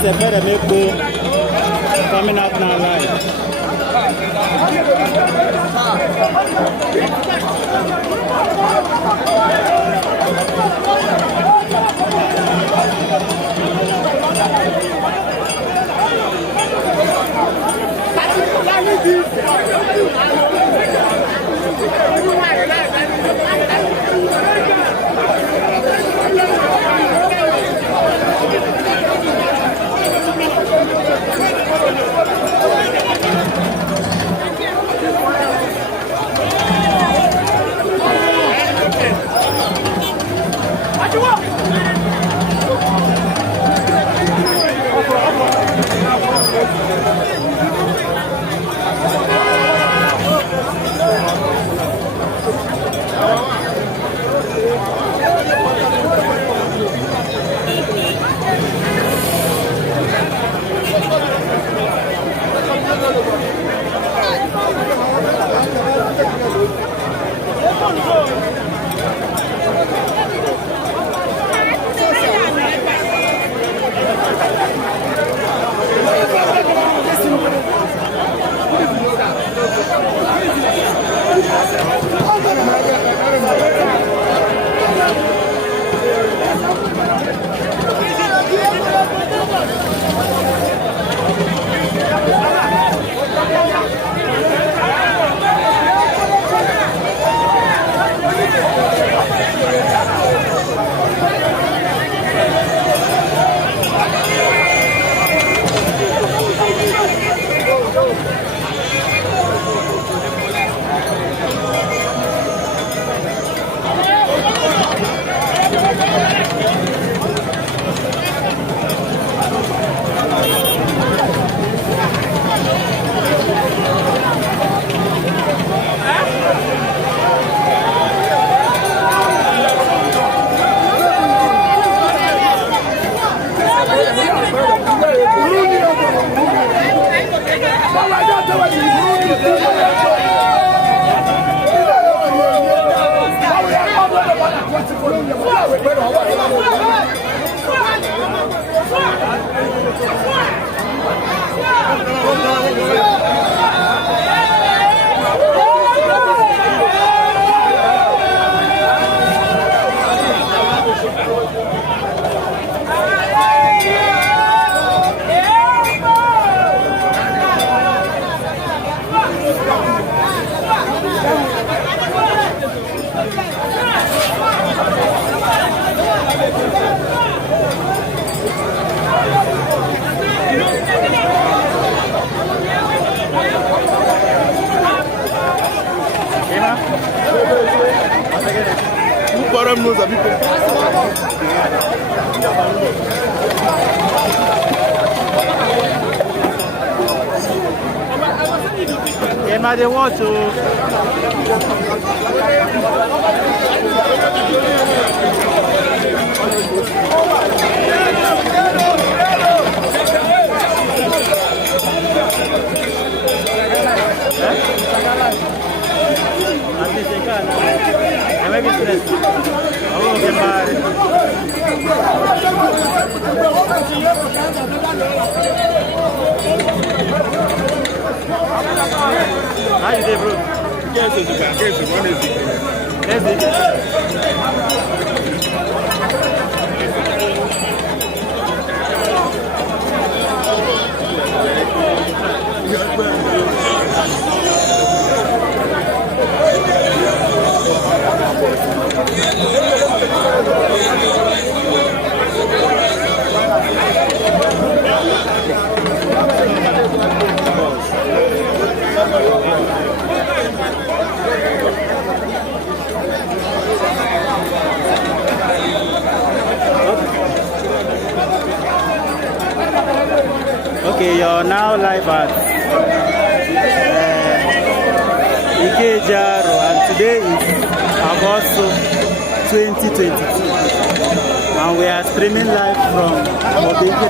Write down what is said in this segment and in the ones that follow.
is a better Meko coming out now live. Emma, they want to. How you doing, bro? Guess it's one is Okay, you're now live at Ikeji, and today is Avo Osu 2022, and we are streaming live from Arochukwu.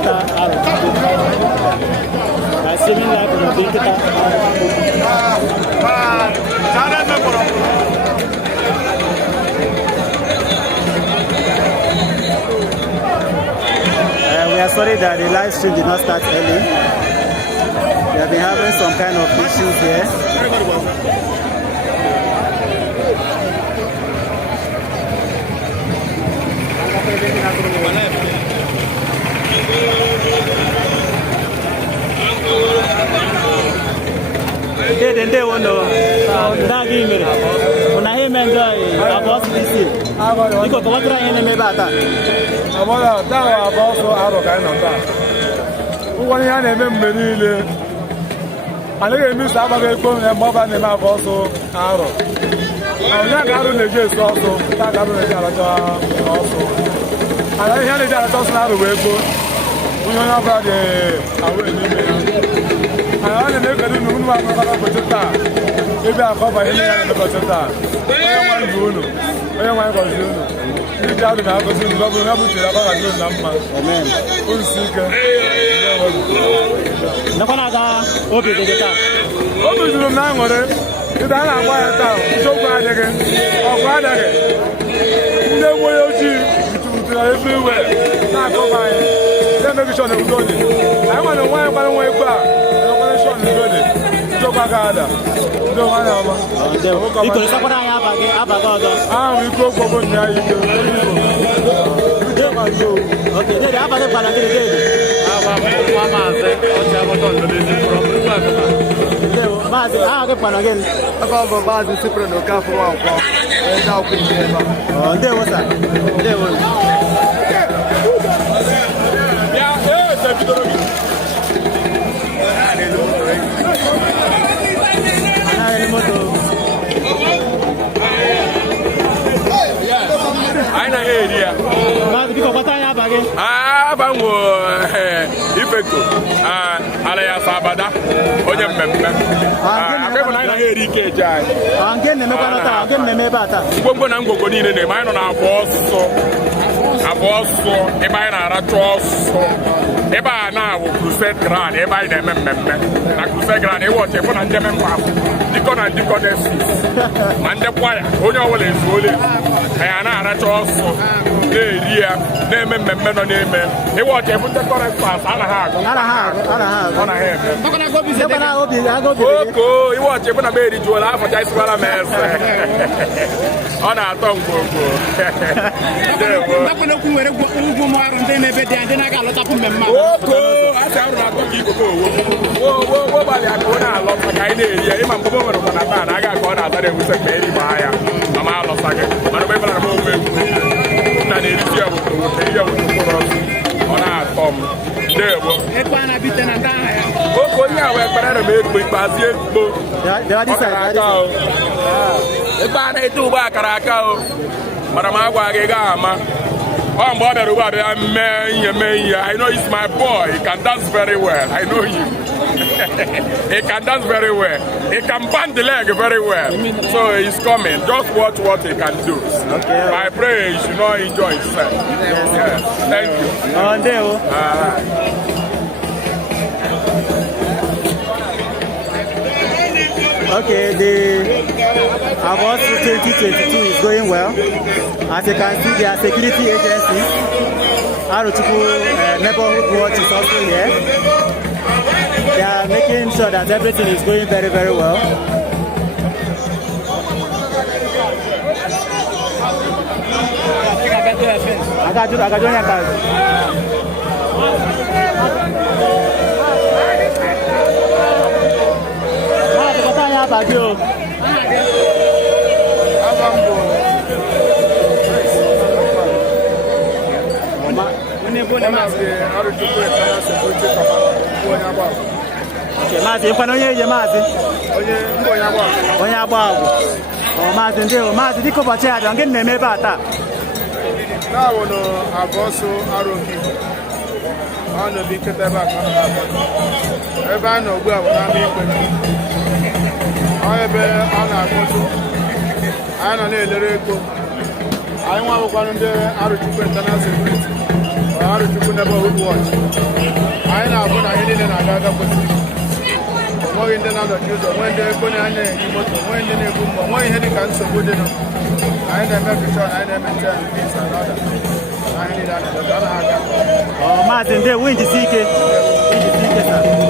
We are streaming live from Arochukwu. We are sorry that the live stream did not start early. We have been having some kind of issues here. They want to give me. When I hear enjoy about this, you go to try any better. About that, also Arochukwu. Who want to name me? I think Miss Abago and Boba name also Arochukwu. I'm not going to just also. Not going to also. I think he had just not away. We don't have the I only make a little room about the maybe I cover any other Botata. I want you. I want you. You got to have a good level to a number. Amen. Nakanaga, Obi, the guitar. Obi, you know, what you don't have one town. So bad again. Oh, bad again. No way, you everywhere. Not go by. Then make sure they go. I want to wipe my way back. Go back out. No one ever. Because someone I have we go for one night. Okay, they have a Avo Osu, Eba na crusade grand, Eba in na crusade grand, watch a and German Deacon and Deaconesses. And the choir, Onyo is holy. I also, name on name. They watch a put the correct pass, on a hand. Oh, you watch a baby to a laugh at Iswala mess. On our tongue. I know he's my boy. He can dance very well. I know him. He can dance very well. He can bend the leg very well. So he's coming. Just watch what he can do. Okay. I pray he should not enjoy himself. Yes. Thank you. Okay, the Avo Osu 2022 is going well. As you can see, there are security agencies. Arochukwu neighborhood watch is also here. They are making sure that everything is going very, very well. I got you. Arochukwu neighborhood watch. I know when I did in another position. More in the other user, when they're going to when they when he can so good enough. I never sure I never tell this and other. Oh, Martin, they win the CK. Win the CK, sir.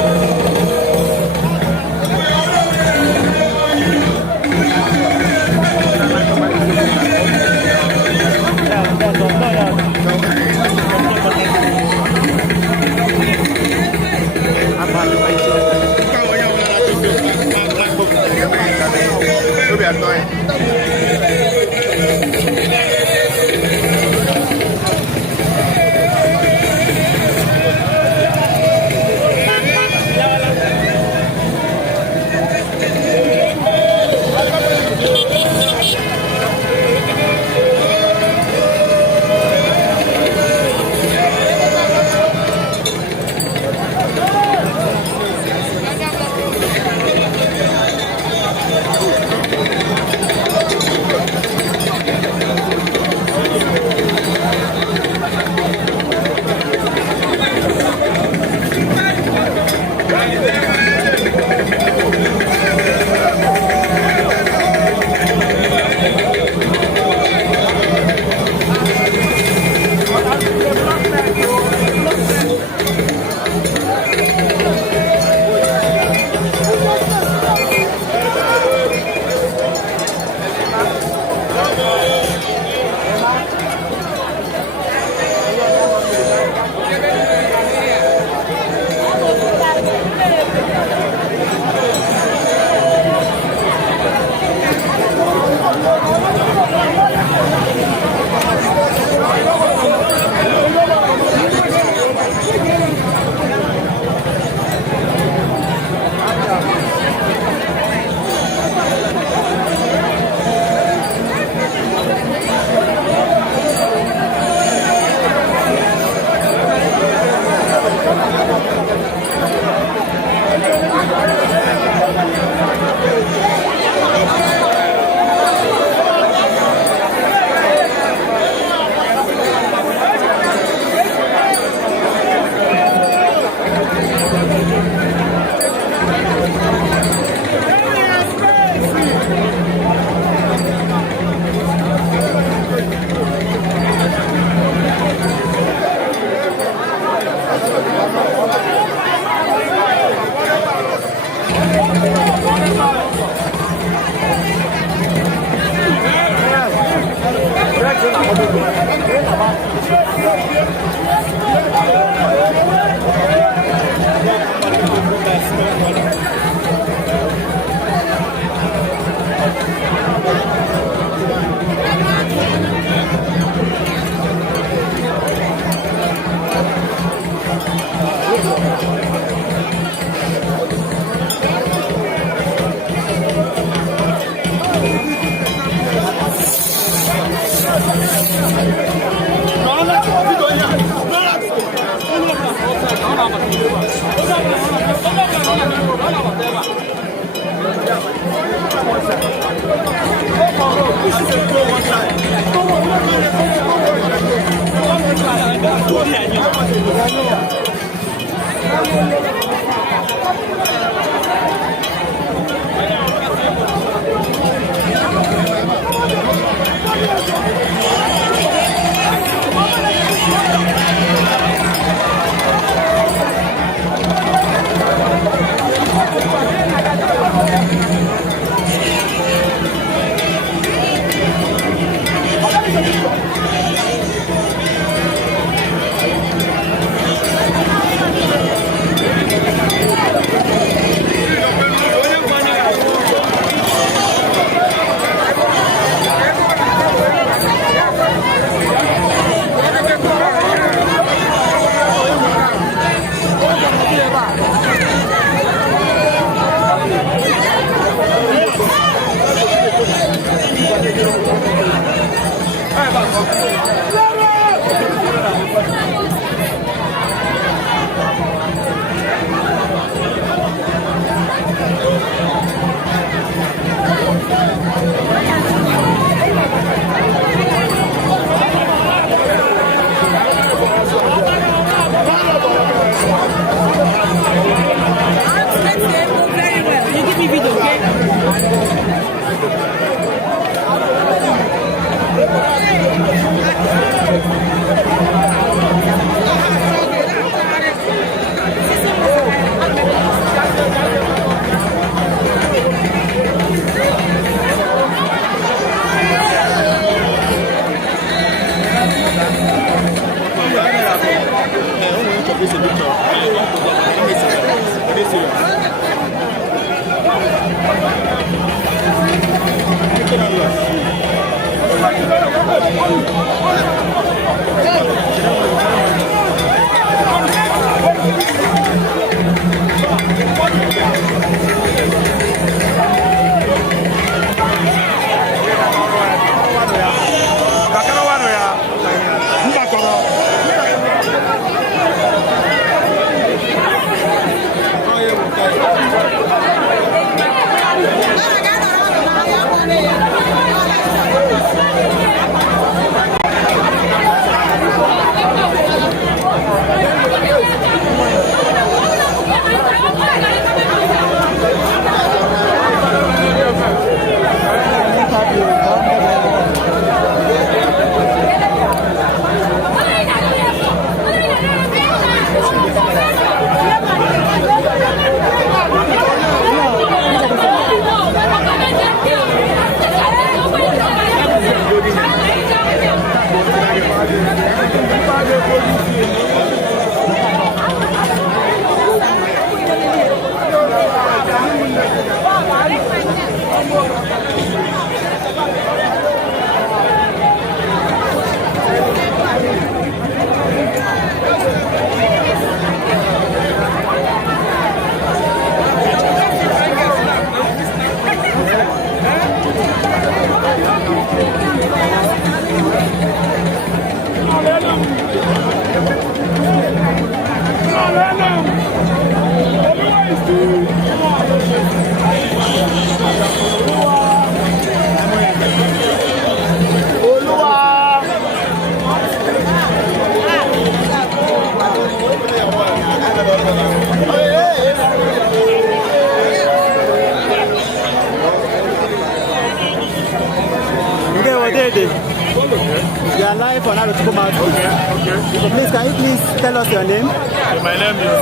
You are live on Arochukwu Mouthpiece. Okay. So please, can you please tell us your name? My name is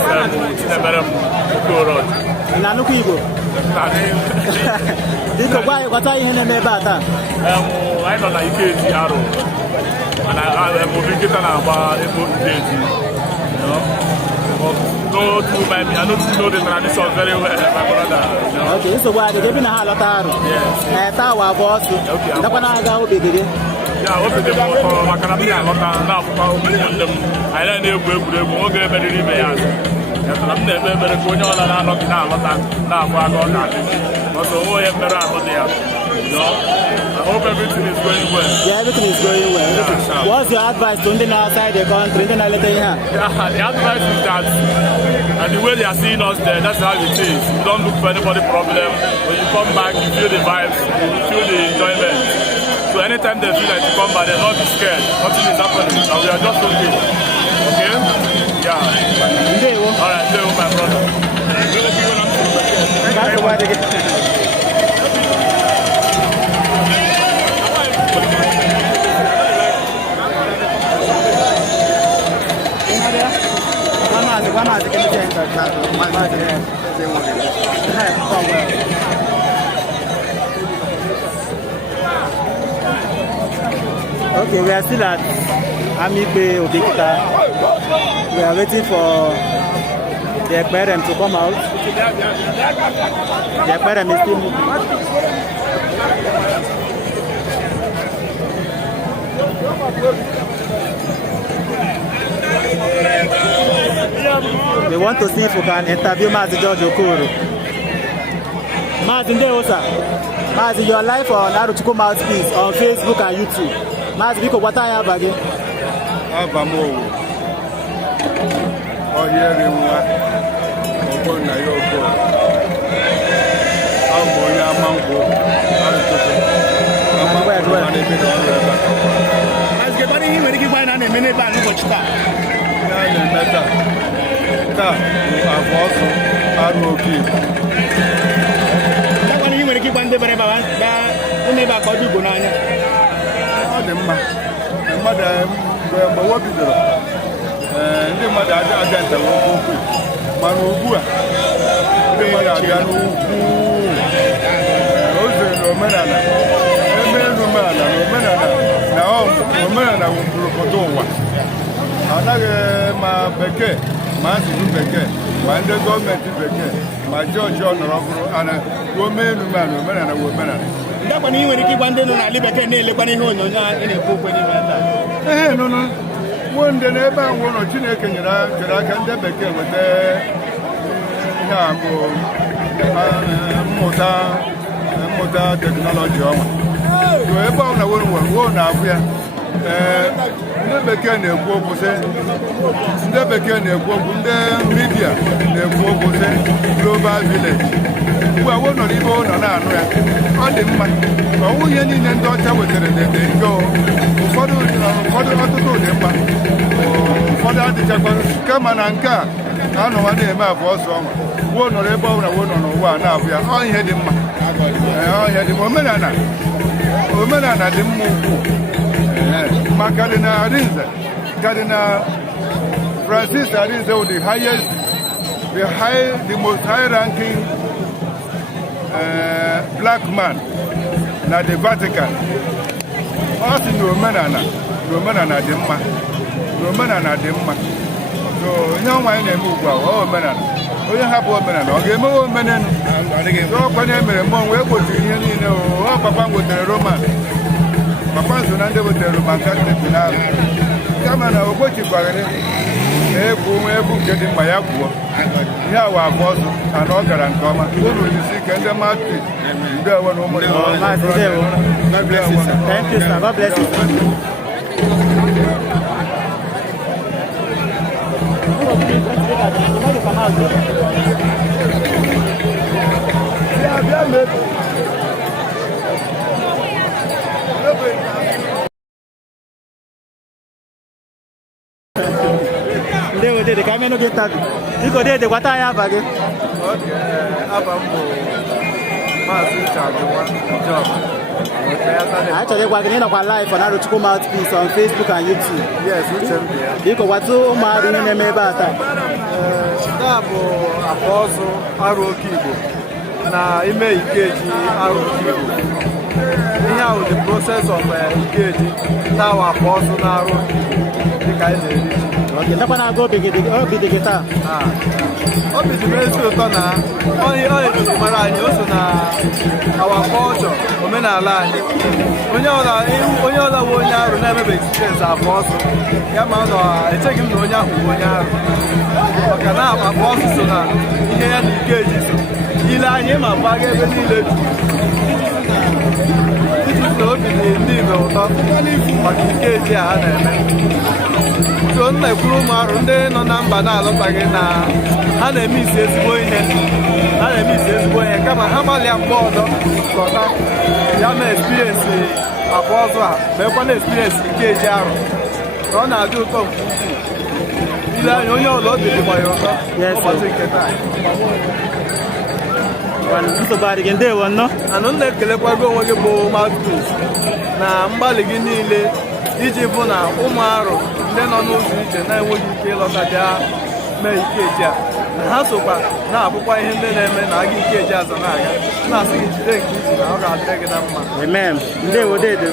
Nanuku Igbo. What are you in about that? I know that Ikeji Aro. And I'm moving it about Ikeji. You know? I don't know the tradition very well, my brother. You know? Okay, so what are you doing? Yes. Avo Osu. Yeah, what the Macarabia, now I don't know where we'll get very bad. I'm never going on and I'm now. Also, we have better. You know, I hope everything is going well. Yeah, everything is going well. Yeah, what's your advice to them outside the country? The advice is that, and the way they are seeing us there, that's how it is. You don't look for anybody problem. When you come back, you feel the vibes, you feel the enjoyment. So anytime they feel like you come back, they're not be scared. Nothing is happening. And we are just okay. Okay? Yeah. All right, my brother. Okay, we are still at Amipe Obikita. We are waiting for the Ekperem to come out. The Ekperem is still moving. We want to see if we can interview Mazi George Okoro. Mazi Ndeosa. Mazi, you are live on Arochukwu Mouthpiece on Facebook and YouTube. Mazi, Biko, what are you having again? Abamo. Oh, here you are. Oh, na yoko. Avo ya mango. Mazi, get money here. We can find a minute by the watch car. Avo Osu, Arochukwu. That one you will keep on the Baraba. You never called you Bonana. Oh, the madam, what is it? The mother, I got the Manubua. The mother, ma bekee ma asụsụ bekee ma ndị gọọmenti bekee ma jọji ọnọrọ bụrụ ana omenala ndakwa na nwere ike ịgwa ndị nọ n'ala bekee na-elekwa ihe onyonyo a na-ekwu okwu n'ime taa. Nụnụ nwe ndị n'ebe ahụ ụlọ Chineke nyere aka ndị bekee weta ihe a bụ mmụta teknọlọji ọma. Ebe ọ na-awụ na-abụ ya ndị bekee na-ekwu okwu sị ndị bekee na-ekwu okwu ndị midia na-ekwu okwu sị global village. Ugbu a wo nọ n'ibe ụlọ na-anụ ya ọ dị mma ọwụ ihe niile ndị ọcha wetara dị njọ ụfọdụ ọtụtụ dị mma ụfọdụ adịchakwa kama na nke a anọwa na-eme abụ ọsọ ọnwa wo nọrọ ebe ọbụla wo nọ n'ụwa a na-abụ ya ọ ihe dị mma omenala dị mma ukwuu ma Cardinal Francis Arinze wụ the most high ranking black man na the Vatican. Ọ sị na omenala dị mma so onye ọnwa anyị na-eme ugbu a ọ omenala onye hapụ omenala ọ ga-emewe omenelu ọkwanye mere mmụọ wee gbochiri ihe niile ọ papa m wetere Roman papa nso na ndị wetere Roman Catholic n'ahụ kama na o gbochikwaghịrị na-egwu egwu nke dị mma ya gwuo ihe awa abụ ọzọ na ọ gara nke ọma unu jisi ike ndị Mouthpiece ndewo na ụmụ Thank you, sir. God bless you. Ndewo dede ka ime n'oge ntabi biko dede gwata anyị aba gị. Aba m bụ Maazị I chọrọ ịgwa gị na ị nọkwa live on Arochukwu Mouthpiece on Facebook and YouTube. Yes, uche m dị ya. Biko gwata ụmụarụ ihe na-eme ebe a taa. Taa bụ afọ ọzọ arụ oke Igbo na ime Ikeji arụ oke Igbo. Ihe ahụ the process of Ikeji taa bụ afọ ọzọ na-arụ oke Igbo dịka anyị na-eri ji. Ndakwa na-agụ obi dị gị taa. Obi dị m ezi ụtọ na onye ejiri mara anyị o so na our culture omenala anyị onye ọla bụ onye arụ na-emebe experience afọ ọsọ ya ma nọ echeghị m na onye ahụ bụ onye arụ maka na afọ ọsọ so na ihe ya na Ikeji so ile anyị ma gbaga ebe niile iji na obi dị ndị Igbo ụtọ maka Ikeji a ha na-eme so nna ekwuru ụmụ arụ ndị nọ na mba na-alụtaghị na ha na-eme isi ezigbo ihe kama ha gbalịa mgbe ọzọ kọta ya ma experience afọ ọzọ a meekwa na experience Ikeji arụ ka ọ na-adị ụtọ nke ukwuu ile anya onye ọzọ obi dịkwa ya ụtọ ụbọchị nke taa anụ na-ekelekwago onwe gị bụ Mouthpiece na mgbalị gị niile iji bụ na ụmụ arụ ndị nọ n'ụzọ ije na-enweghị ike ịlọta bịa mee Ikeji a na ha sokwa na-abụkwa ihe ndị na-eme na aga Ikeji azọ na-aga na-asị gị jide nke iji na ọ ga-adịrị gị na mma. Amen. Ndewo dede.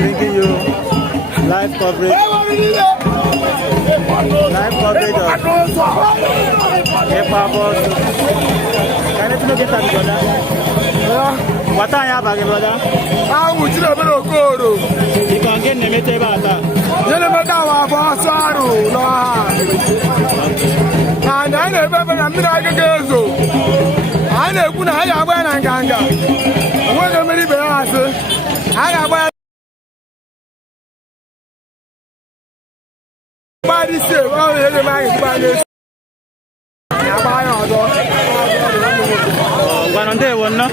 Bringing you live coverage of Avo Osu. Can you get that, brother? What are you bagging, brother? How would you have a coro? You can get the Metebata. You never know about Saru, no. And I never am like a girl. I never put a higher when I'm ganga. What a many bears. I have body say, well, the man is bad. One on day, one not.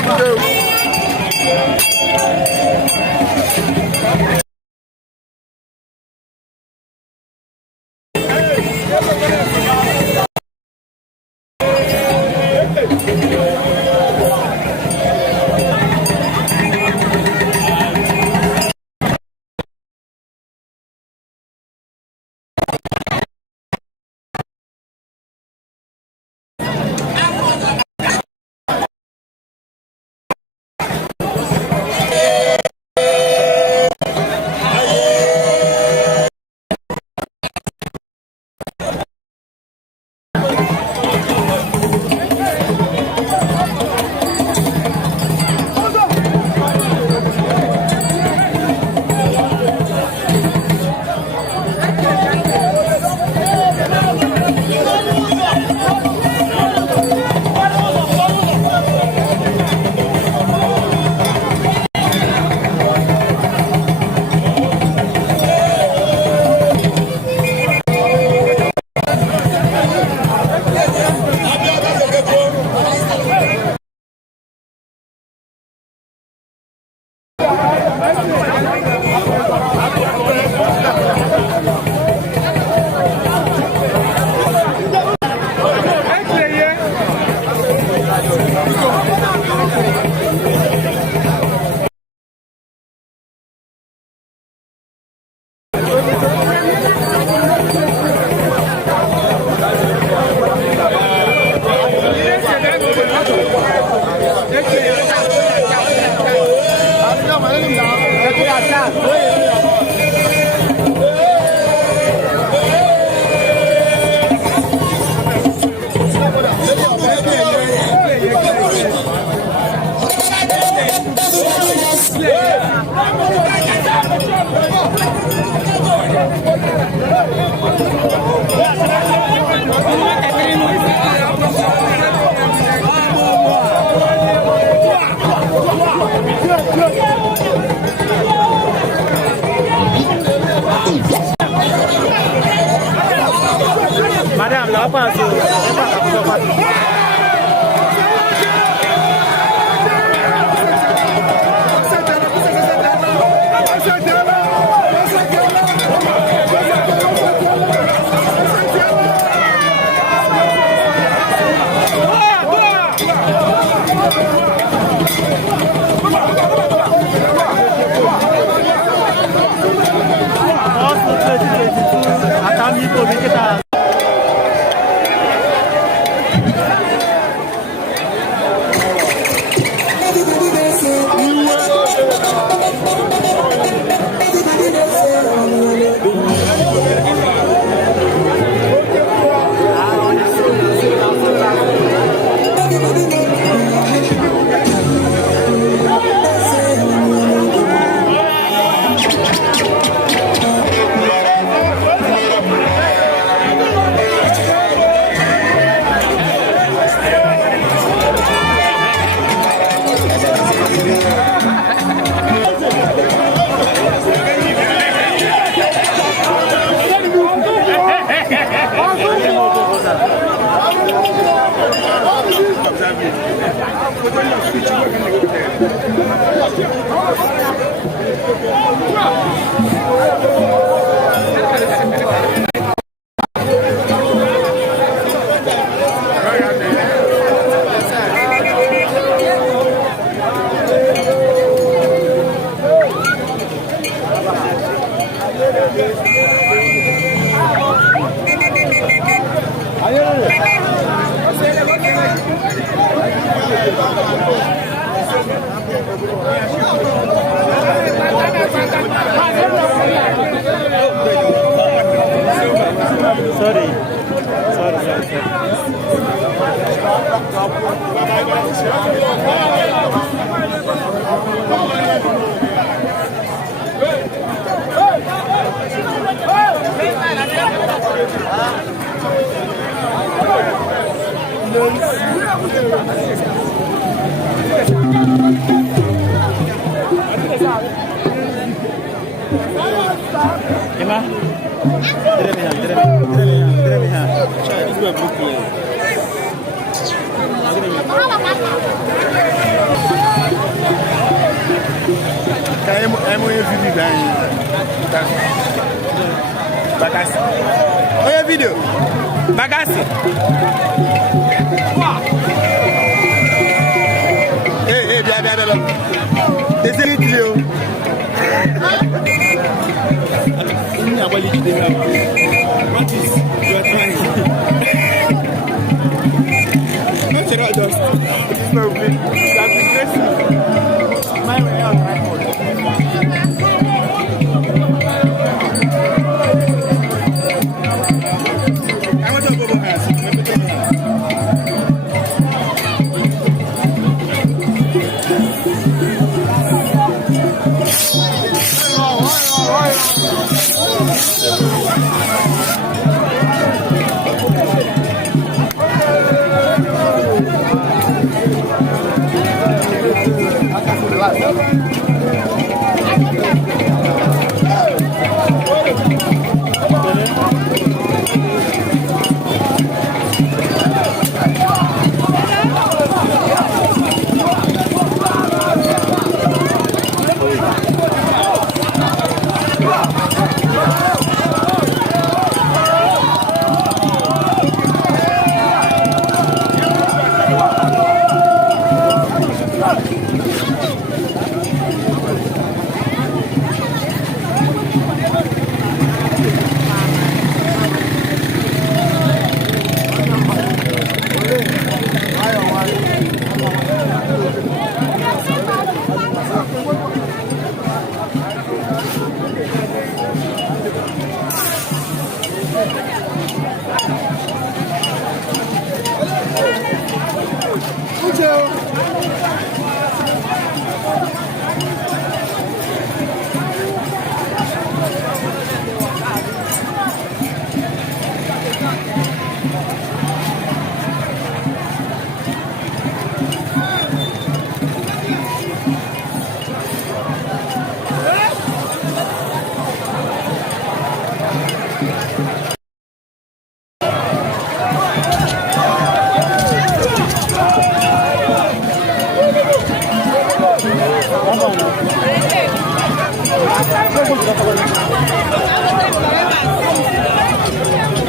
Apa tu? Apa tu? Bagasi. Oye video. Bagasi. Hey, bien. Désolé, Tio. What is your trying? Not your dust. It's not big. That's aggressive. My way out, tripod. I want to go over here.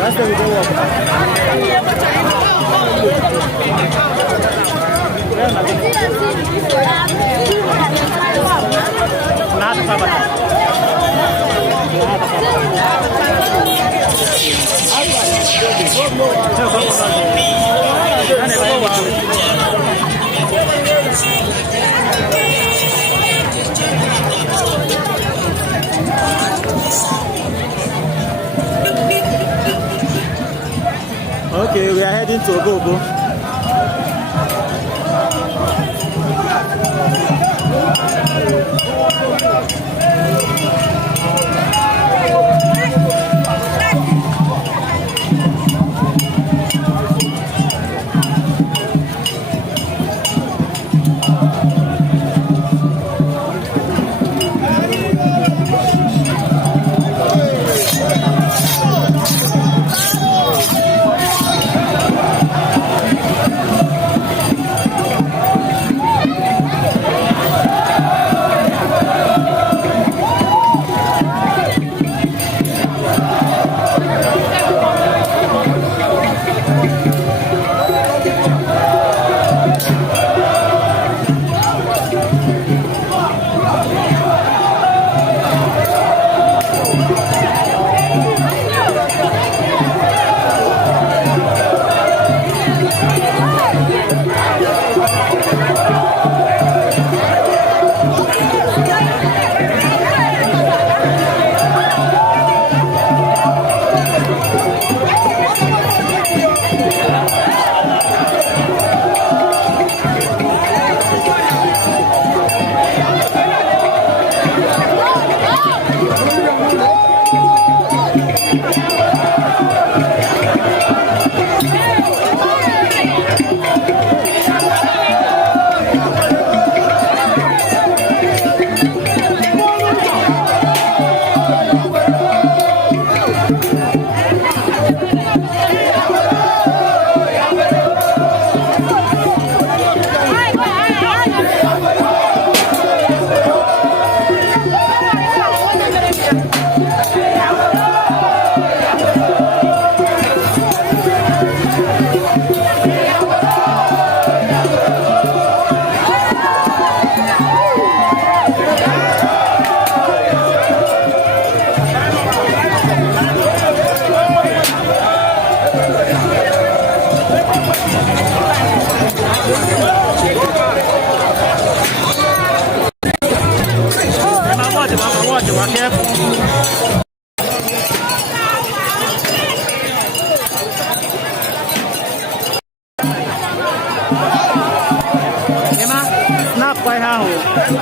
That's the video work. Okay, we are heading to Ogogo.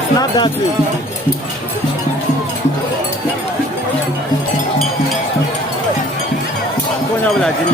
Snap that way. Konya wala jini.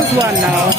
This one now.